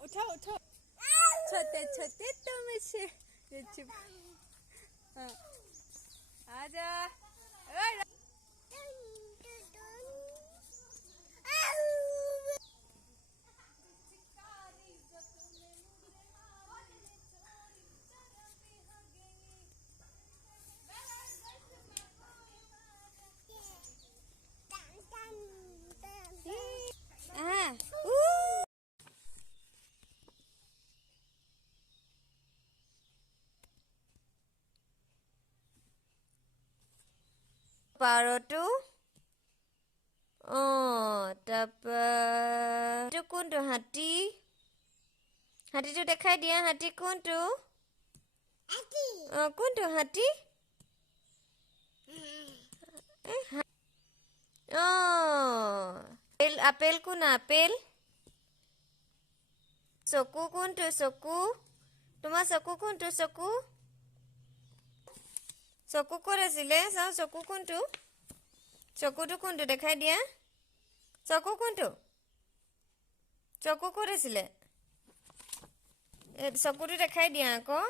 उठाओ उठाओ छोटे छोटे तमाशे चुप आजा পাৰটো তাৰপা এইটো কোনটো হাতী হাতীটো দেখাই দিয়া হাতী কোনটো কোনটো হাতী আপেল কোন আপেল চকু কোনটো চকু তোমাৰ চকু কোনটো চকু চকু ক'ত আছিলে চাওঁ চকু কোনটো চকুটো কোনটো দেখাই দিয়া চকু কোনটো চকু ক'ত আছিলে চকুটো দেখাই দিয়া আকৌ